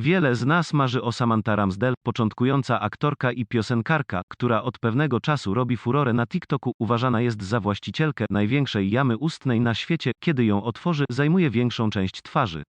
Wiele z nas marzy o Samantha Ramsdell, początkująca aktorka i piosenkarka, która od pewnego czasu robi furorę na TikToku, uważana jest za właścicielkę największej jamy ustnej na świecie, kiedy ją otworzy, zajmuje większą część twarzy.